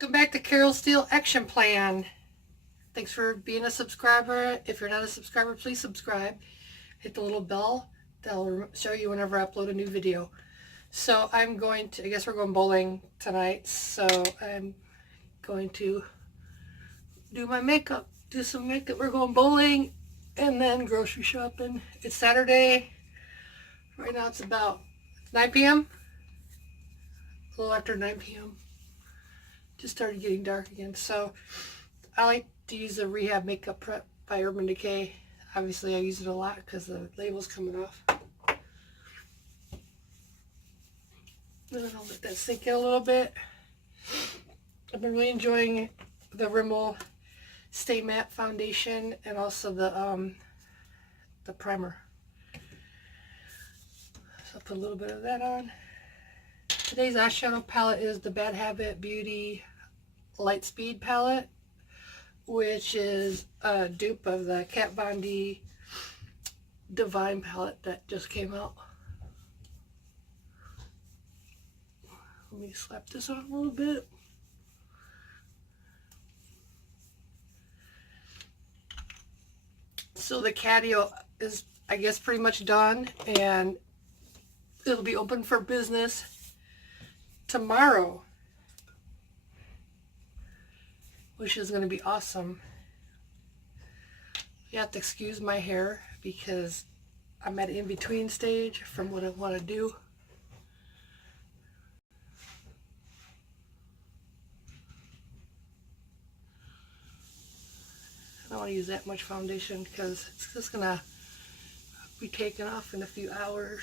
Welcome back to Carol Steele Action Plan. Thanks for being a subscriber. If you're not a subscriber, please subscribe. Hit the little bell. That'll show you whenever I upload a new video. So I guess we're going bowling tonight. So I'm going to do my makeup, do some makeup. We're going bowling and then grocery shopping. It's Saturday. Right now it's about 9 p.m. A little after 9 p.m. Just started getting dark again. So I like to use the Rehab Makeup Prep by Urban Decay. Obviously I use it a lot because the label's coming off. And then I'll let that sink in a little bit. I've been really enjoying the Rimmel Stay Matte Foundation and also the primer. So I'll put a little bit of that on. Today's eyeshadow palette is the Bad Habit Beauty Lightspeed palette, which is a dupe of the Kat Von D Divine palette that just came out. Let me slap this on a little bit. So the Catio is, I guess, pretty much done, and it'll be open for business tomorrow, which is going to be awesome. You have to excuse my hair because I'm at an in-between stage from what I want to do. I don't want to use that much foundation because it's just going to be taken off in a few hours.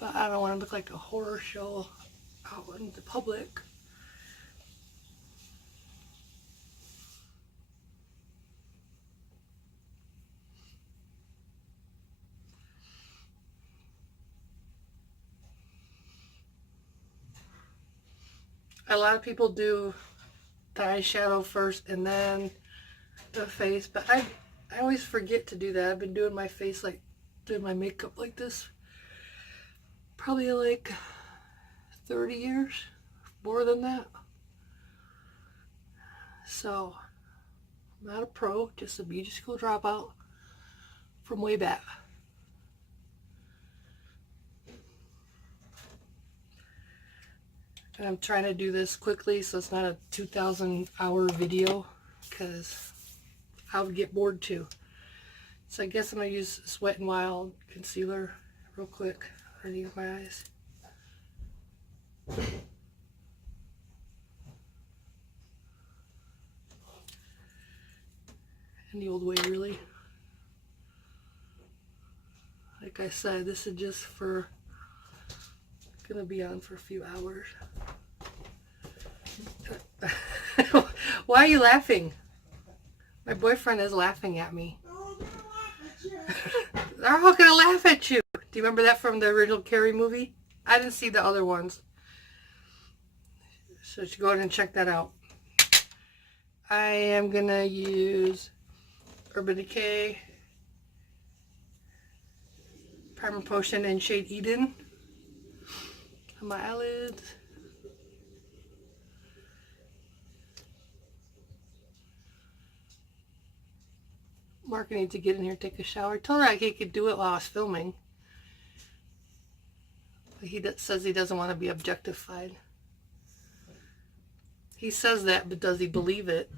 But I don't want to look like a horror show out in the public. A lot of people do the eyeshadow first and then the face, but I always forget to do that. I've been doing my face, like doing my makeup like this, probably like 30 years, more than that. So I'm not a pro, just a beauty school dropout from way back. And I'm trying to do this quickly so it's not a 2,000-hour video because I would get bored too. So I guess I'm going to use this Wet n Wild concealer real quick underneath my eyes. In the old way, really. Like I said, this is just for, gonna be on for a few hours. Why are you laughing? My boyfriend is laughing at me. They're all gonna laugh at you. Do you remember that from the original Carrie movie? I didn't see the other ones. So you should go ahead and check that out. I am gonna use Urban Decay Primer Potion in shade Eden on my eyelids. Mark needs to get in here and take a shower. I told her he could do it while I was filming. But he says he doesn't want to be objectified. He says that, but does he believe it?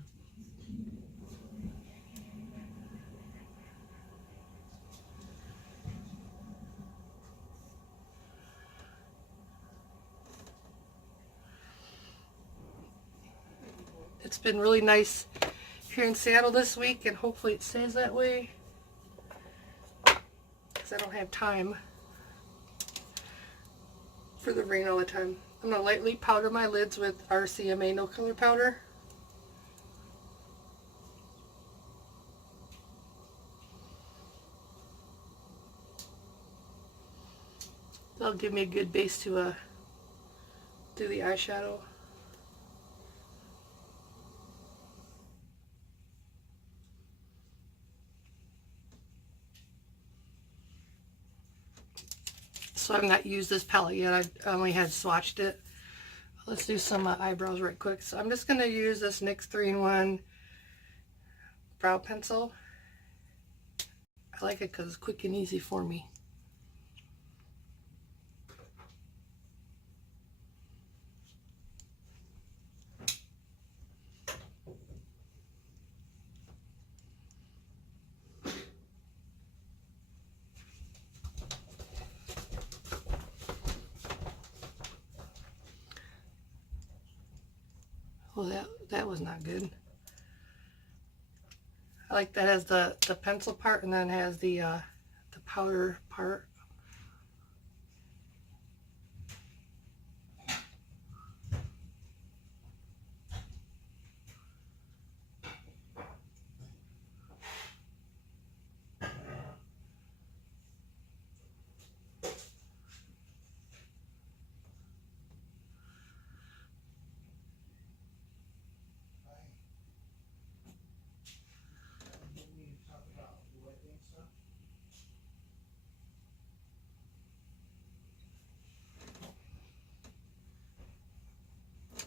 It's been really nice here in Seattle this week, and hopefully it stays that way because I don't have time for the rain all the time. I'm going to lightly powder my lids with RCMA No Color Powder. That'll give me a good base to do the eyeshadow. So I've not used this palette yet. I only had swatched it. Let's do some eyebrows right quick. So I'm just going to use this NYX 3-in-1 brow pencil. I like it because it's quick and easy for me. Well, that was not good. I like that has the pencil part and then has the powder part.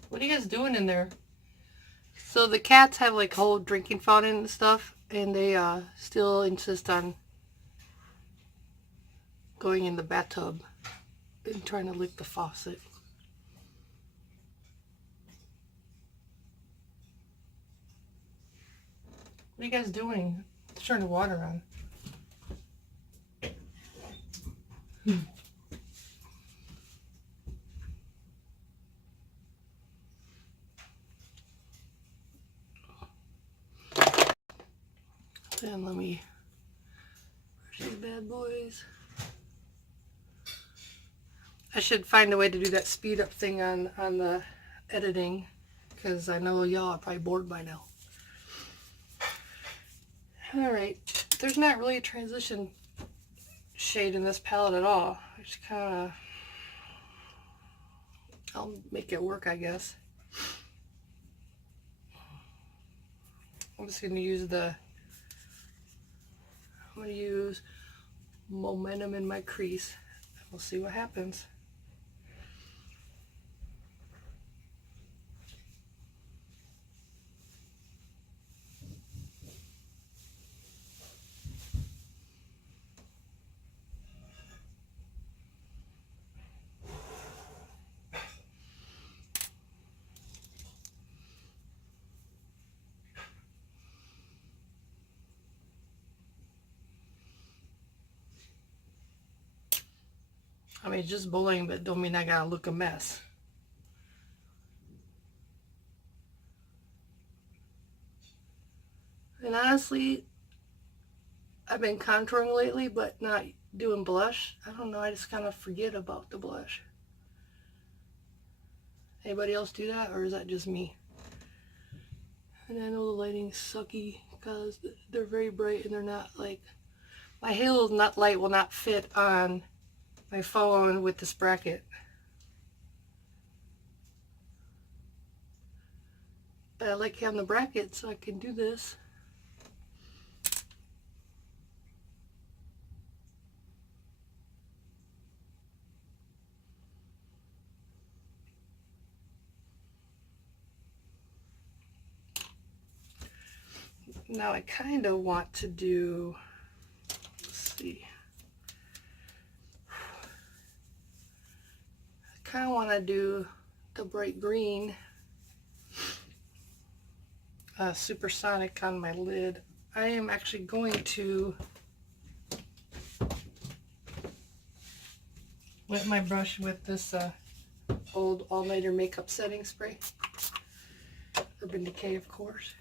What are you guys doing in there? So the cats have like whole drinking fountain and stuff, and they still insist on going in the bathtub and trying to lick the faucet. What are you guys doing? Turn the water on. And let me brush these bad boys. I should find a way to do that speed up thing on the editing, because I know y'all are probably bored by now. Alright, there's not really a transition shade in this palette at all. I just kind of, I'll make it work, I guess. I'm just going to use I'm going to use Momentum in my crease. We'll see what happens. I mean, it's just bullying, but don't mean I gotta look a mess. And honestly, I've been contouring lately, but not doing blush. I don't know, I just kind of forget about the blush. Anybody else do that, or is that just me? And I know the lighting's sucky because they're very bright and they're not like, my halo nut light will not fit on my phone with this bracket. But I like having the bracket so I can do this. Now I kind of want to do, let's see, I kind of want to do the bright green Supersonic on my lid. I am actually going to wet my brush with this old all-nighter makeup setting spray. Urban Decay, of course.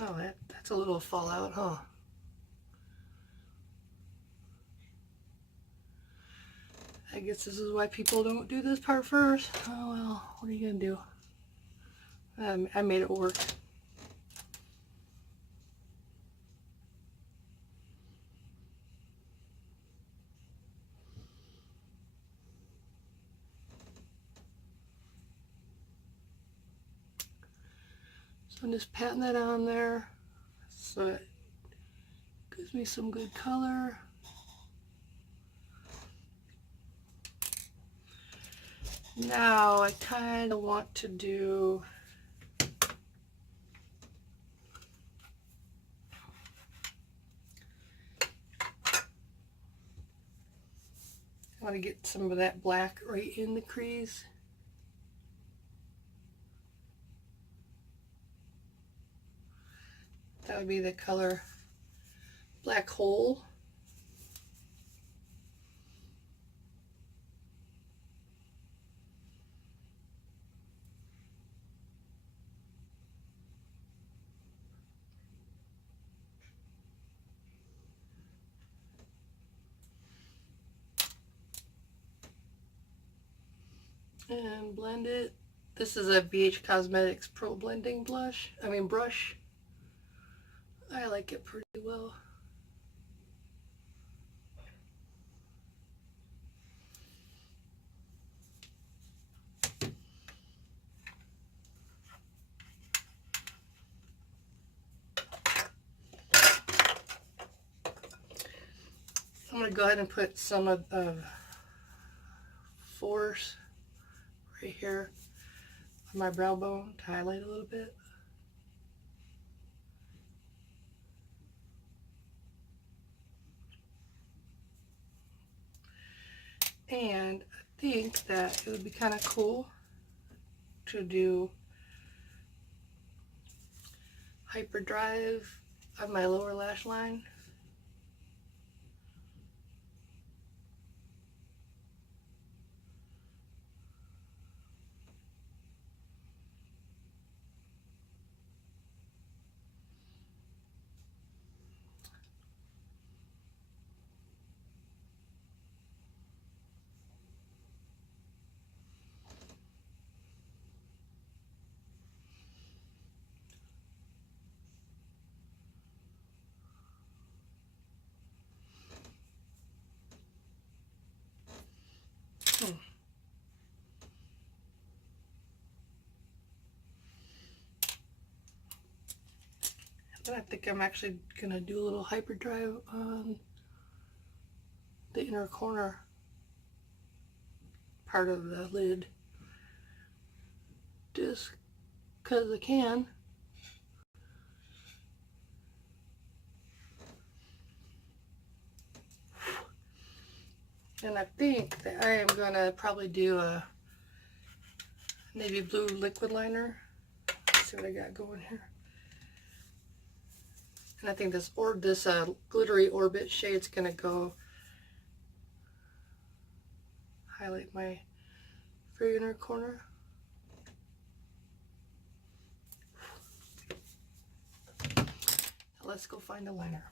Oh, that's a little fallout, huh? I guess this is why people don't do this part first. Oh well, what are you gonna do? I made it work. I'm just patting that on there so it gives me some good color. Now I kind of want to do I want to get some of that black right in the crease. That would be the color Black Hole. And blend it. This is a BH Cosmetics Pro Blending brush. I like it pretty well. I'm going to go ahead and put some of Force right here on my brow bone to highlight a little bit. And I think that it would be kind of cool to do Hyperdrive on my lower lash line. Then I think I'm actually going to do a little hyperdrive on the inner corner part of the lid. Just because I can. And I think that I am going to probably do a navy blue liquid liner. Let's see what I got going here. And I think this glittery orbit shade's going to go highlight my very inner corner. Now let's go find a liner.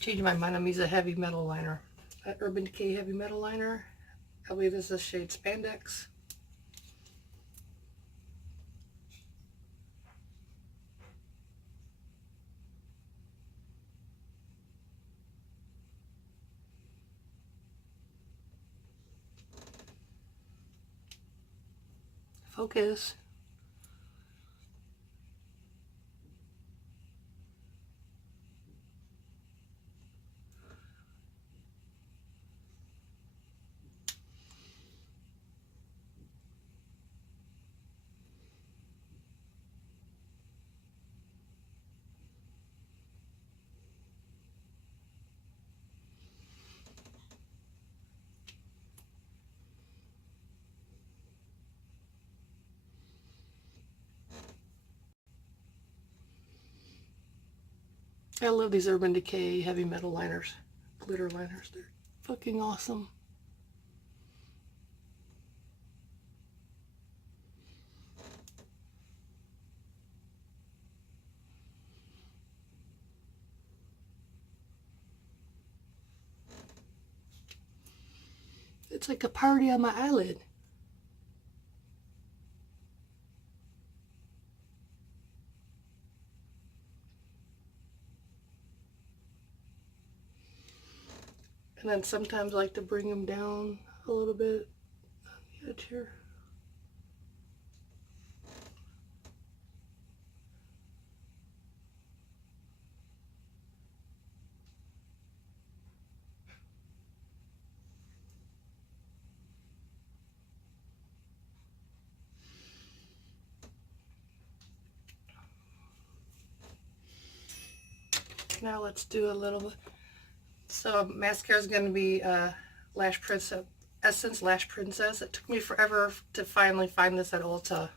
Changing my mind, I'm using a heavy metal liner. Urban Decay heavy metal liner. I believe this is the shade Spandex. Focus. I love these Urban Decay heavy metal liners, glitter liners. They're fucking awesome. It's like a party on my eyelid. And then sometimes I like to bring them down a little bit on the edge here. Now let's do a little bit. So mascara is going to be Lash Princess, Essence Lash Princess. It took me forever to finally find this at Ulta.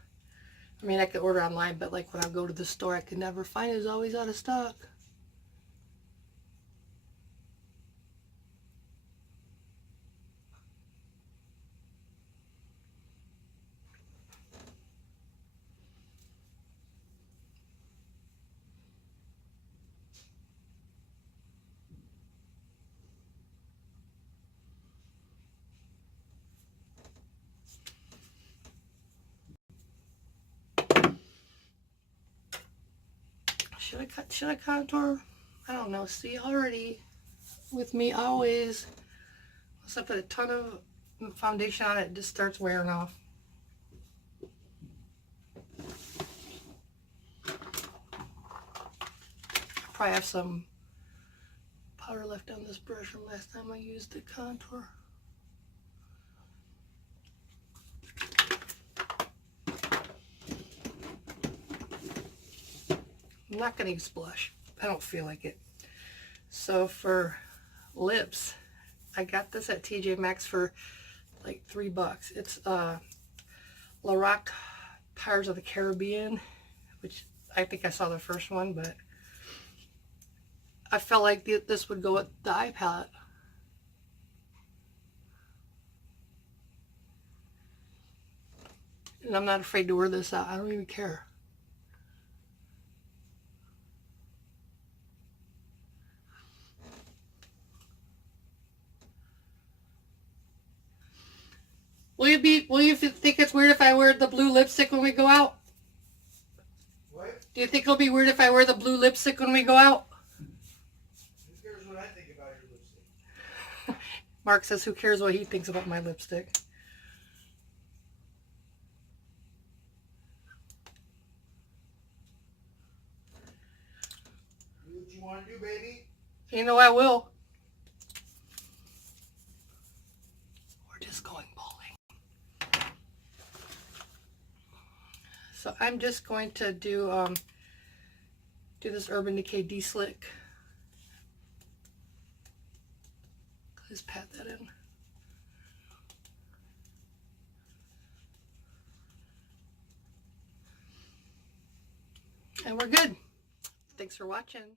I mean, I could order online, but like when I go to the store, I could never find it. It's always out of stock. Should I contour? I don't know. See, already with me always, once I put a ton of foundation on it, it just starts wearing off. I probably have some powder left on this brush from last time I used the contour. I'm not going to use blush. I don't feel like it. So for lips, I got this at TJ Maxx for like $3. It's Lorac Pirates of the Caribbean, which I think I saw the first one, but I felt like this would go with the eye palette. And I'm not afraid to wear this out. I don't even care. Will you think it's weird if I wear the blue lipstick when we go out? What? Do you think it'll be weird if I wear the blue lipstick when we go out? Who cares what I think about your lipstick? Mark says who cares what he thinks about my lipstick. Do what you want to do, baby. You know I will. We're just going bowling. So I'm just going to do this Urban Decay De-Slick. Just pat that in. And we're good. Thanks for watching.